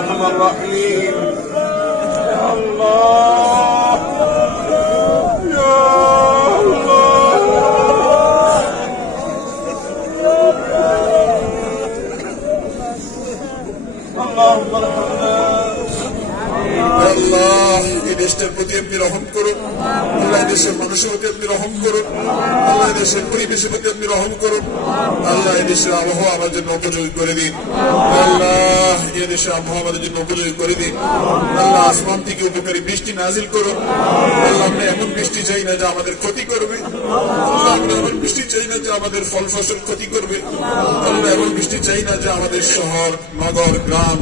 أرحم الراحمين يا الله يا الله اللهم ارحمنا আল্লাহ এই দেশটার প্রতি আপনি রহম করুন আল্লাহ দেশের মানুষের প্রতি আপনি রহম করুন আল্লাহ দেশের পরিবেশের প্রতি আপনি রহম করুন আল্লাহ এই দেশের আবহাওয়া আমার জন্য উপযোগী করে দিন আল্লাহ এই দেশের আবহাওয়া আমাদের জন্য উপযোগী করে দিন আল্লাহ আসমান থেকে উপকারী বৃষ্টি নাজিল করুন আল্লাহ আমরা এমন বৃষ্টি চাই না যা আমাদের ক্ষতি করবে আল্লাহ আমরা এমন বৃষ্টি চাই না যা আমাদের ফল ফসল ক্ষতি করবে আল্লাহ এমন বৃষ্টি চাই না যা আমাদের শহর নগর গ্রাম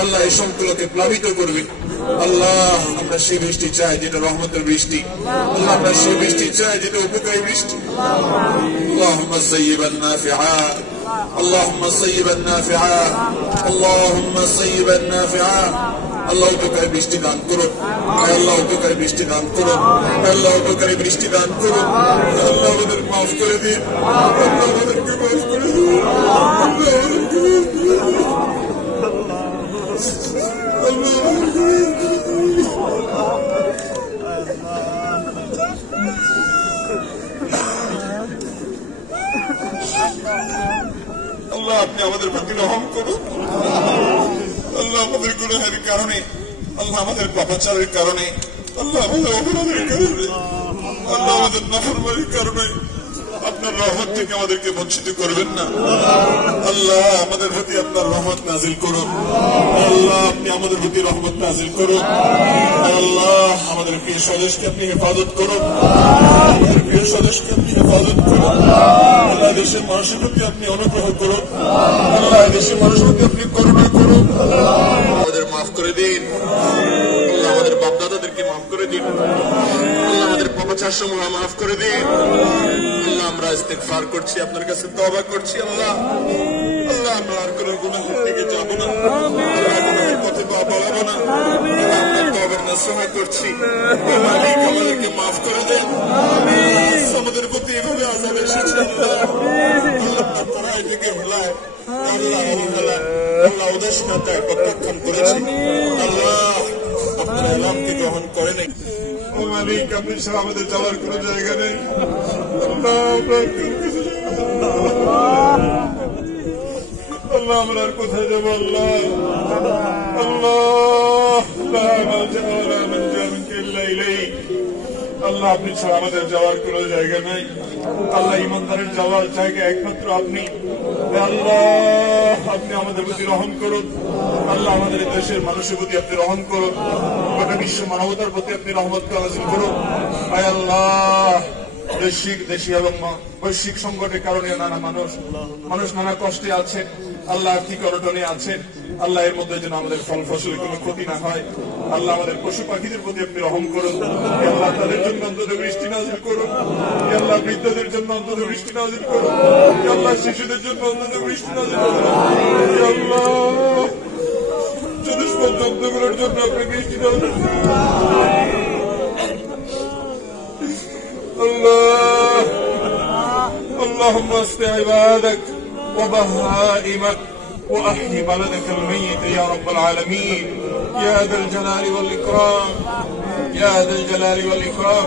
আল্লাহ এই সবগুলোকে প্লাবিত করবে আল্লাহ আমরা সেই বৃষ্টি চাই যেটা রহমতের বৃষ্টি আল্লাহ আমরা সেই বৃষ্টি চাই যেটা উপকারী বৃষ্টি আল্লাহুম্মা সাইয়্যিবান নাফিআ আল্লাহুম্মা সাইয়্যিবান নাফিআ আল্লাহুম্মা সাইয়্যিবান নাফিআ আল্লাহ উপকারী বৃষ্টি দান করুন আল্লাহ উপকারী বৃষ্টি দান করুন আল্লাহ উপকারী বৃষ্টি দান করুন আল্লাহ আমাদের মাফ করে দিন আল্লাহ আমাদেরকে মাফ করে দিন আল্লাহ আপনি আমাদের প্রতি রহম করুন আল্লাহ আমাদের গুনাহের কারণে আল্লাহ আমাদের পাপাচারের কারণে আল্লাহ আমাদের অপরাধের কারণে আল্লাহ আমাদের নাফরমানির কারণে আপনার রহমত থেকে আমাদেরকে বঞ্চিত করবেন না আল্লাহ আমাদের প্রতি আপনার রহমত নাজিল করুন আল্লাহ আপনি আমাদের প্রতি রহমত নাজিল করুন আল্লাহ আমাদের প্রিয় স্বদেশকে আপনি হেফাজত করুন আমাদের প্রিয় স্বদেশকে আপনি হেফাজত করুন আল্লাহ দেশের মানুষের প্রতি আপনি অনুগ্রহ করুন আল্লাহ দেশের মানুষের প্রতি আপনি করুণা করুন আমাদের মাফ করে দিন আল্লাহ আমাদের বাপদাদাদেরকে মাফ করে দিন আল্লাহ আমাদের পাপাচার সমূহ মাফ করে দিন আল্লাহ আমরা ইস্তেগফার করছি আপনার কাছে তওবা করছি আল্লাহ আল্লাহ আমরা আর কোনো গুনাহের দিকে যাব না আল্লাহ গুনাহের পথে পা বাড়াবো না আমরা তওবার নসিহত করছি মালিক আমাদেরকে মাফ করে দেন আমাদের প্রতি এভাবে আযাব এসেছে আল্লাহ আপনার পরায় থেকে হেলায় আল্লাহ আল্লাহ উদাসীনতায় প্রত্যাখ্যান করেছি আল্লাহ আপনার এলামকে গ্রহণ করে নেই মালিক আপনি ছাড়া আমাদের যাওয়ার কোনো জায়গা নেই আল্লাহ আমরা আর কোথায় যাবো আল্লাহ আল্লাহ আপনি ছাড়া আমাদের যাওয়ার কোনো জায়গা নাই আল্লাহ ইমানদারের যাওয়ার জায়গা একমাত্র আপনি আল্লাহ আপনি আমাদের প্রতি রহম করুন আল্লাহ আমাদের দেশের মানুষের প্রতি আপনি রহম করুন গোটা বিশ্ব মানবতার প্রতি আপনি রহমত নাযিল করুন আয় আল্লাহ দেশি এবং বৈশ্বিক সংকটের কারণে নানা মানুষ নানা কষ্টে আছেন আল্লাহ আর্থিক অনটনে আছেন আল্লাহ এর মধ্যে যেন আমাদের ফল ফসলের কোনো ক্ষতি না হয় আল্লাহ আমাদের পশু পাখিদের প্রতি আপনি রহম করুন আল্লাহ তাদের জন্য অন্তত বৃষ্টি নাযিল করুন আল্লাহ বৃদ্ধদের জন্য অন্তত বৃষ্টি নাযিল করুন আল্লাহ শিশুদের জন্য অন্তত বৃষ্টি নাযিল করুন আল্লাহ চতুষ্পদ জন্তুগুলোর জন্য আপনি বৃষ্টি নাযিল করুন الله اللهم اسق عبادك وبهائمك واحيي بلدك الميت يا رب العالمين يا ذا الجلال والاكرام يا ذا الجلال والاكرام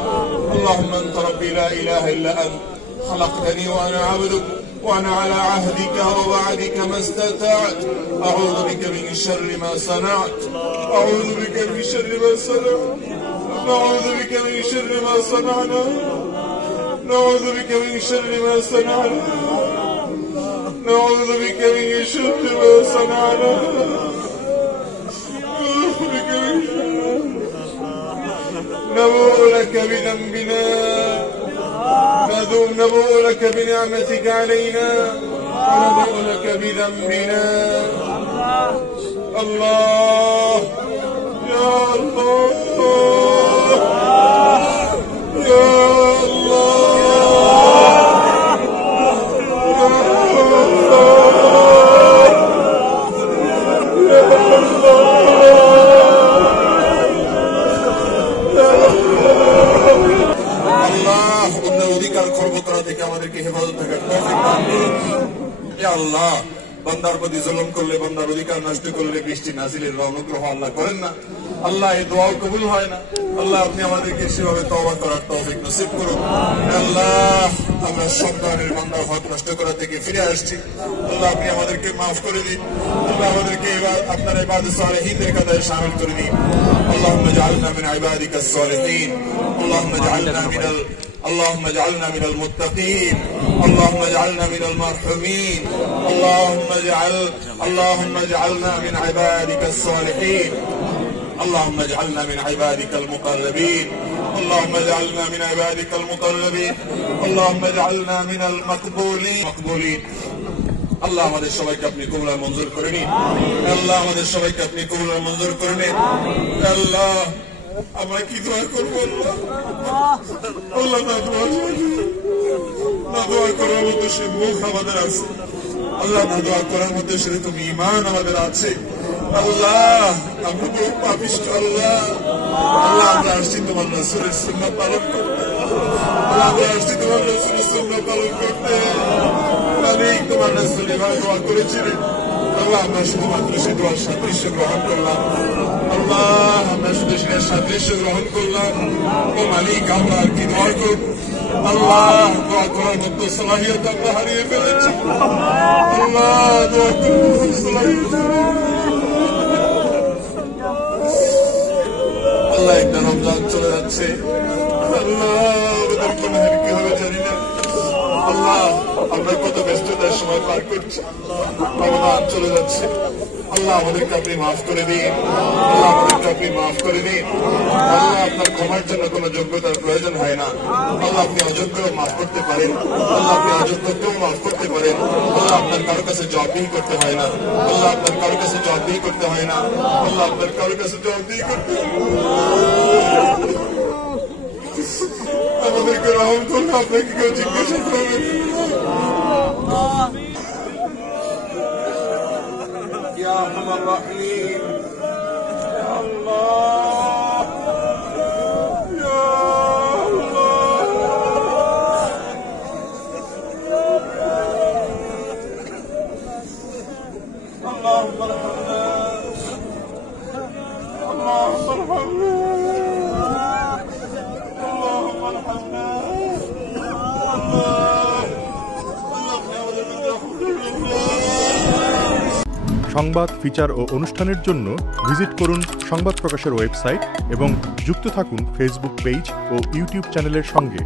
اللهم انت ربي لا اله الا انت خلقتني وانا عبدك وانا على عهدك ووعدك ما استطعت اعوذ بك من شر ما صنعت اعوذ بك من شر ما صنعت نعوذ بك من شر ما صنعنا نعوذ بك من شر ما صنعنا نعوذ بك من شر ما صنعنا نبوء لك بذنبنا نبوء لك بنعمتك علينا ونبوء لك بذنبنا الله يا الله يا প্রতি জুলুম করলে, বান্দার অধিকার নষ্ট করলে বৃষ্টি নাজিলের অনুগ্রহ আল্লাহ করেন না। আল্লাহ এই দোয়া কবুল হয় না। আল্লাহ আপনি আমাদেরকে সেভাবে তওবা করার তৌফিক নসিব করুন। আল্লাহ আমরা সব ধরনের বান্দার হক নষ্ট করা থেকে ফিরে আসছি। আল্লাহ আপনি আমাদেরকে মাফ করে দিন। আল্লাহ আমাদেরকে এবার আপনার ইবাদত সালেহিনদের কাতারে শামিল করে দিন। আল্লাহুম্মা জাআলনা মিন ইবাদিকাস সালিহিন। আল্লাহুম্মা জাআলনা মিনাল اللهم اجعلنا من المتقين. اللهم اجعلنا من المرحومين. اللهم اجعلنا من عبادك الصالحين. اللهم اجعلنا من عبادك المقربين. اللهم اجعلنا من عبادك المقربين. اللهم اجعلنا من المقبولين. আল্লাহ আমাদের সবাইকে আপনি কবুল আর মঞ্জুর করে নিন। আল্লাহ আমাদের সবাইকে আপনি কবুল আর মঞ্জুর করে নিন। আল্লাহ আমরা কি দোয়া করবো? আল্লাহ না দোয়া করার মতো সে মুখ আমাদের আছে। আল্লাহ না দোয়া করার মধ্যে সেরকম ঈমান আমাদের আছে। আল্লাহ আমরা বহু পাপিষ্ঠ। আল্লাহ আমরা আসছি তোমার রাসূলের সুন্নাত পালন করতে। আল্লাহ আমরা আসছি তোমার রাসূলের সুন্নাত পালন করতে। তোমার রাসূল এভাবে দোয়া করেছিলেন। আল্লাহ আমরা শুধুমাত্র সে দোয়ার সাদৃশ্য গ্রহণ করলাম। আল্লাহ আমরা শুধু সে সাদৃশ্য গ্রহণ করলাম। ও মালিক আমরা আর কি দোয়া করব? আল্লাহ দোয়া করার মতো সলাহিয়ত আমরা হারিয়ে ফেলেছি। আল্লাহ দোয়া করার সলাহিয়ত। আল্লাহ একটা রমজান চলে যাচ্ছে। আল্লাহ আমাদের গুনাহের কি হবে জানি না। আল্লাহ আমরা কত ব্যস্ততার সময় পার করছি। রমজান চলে যাচ্ছে। আল্লাহ আমাদেরকে আপনি মাফ করে দিন। আল্লাহ আমাদেরকে আপনি মাফ করে দিন। আল্লাহ আপনার ক্ষমার জন্য কোন যোগ্যতার প্রয়োজন হয় না। আল্লাহ আপনি অযোগ্যও মাফ করতে পারেন। আল্লাহ আপনি অযোগ্যকেও মাফ করতে পারেন। আল্লাহ আপনার কারো কাছে জবাবদিহি করতে হয় না। আল্লাহ আপনার কারো কাছে জবাবদিহি করতে হয় না। আল্লাহ আপনার কারো কাছে জবাবদিহি করতে হয় না। আমাদেরকে রহম করলে আপনাকে কেউ জিজ্ঞাসা করবেন। يا ارحم الراحمين يا الله يا الله اللهم ارحمنا اللهم ارحمنا اللهم ارحمنا সংবাদ, ফিচার ও অনুষ্ঠানের জন্য ভিজিট করুন সংবাদ প্রকাশের ওয়েবসাইট এবং যুক্ত থাকুন ফেসবুক পেজ ও ইউটিউব চ্যানেলের সঙ্গে।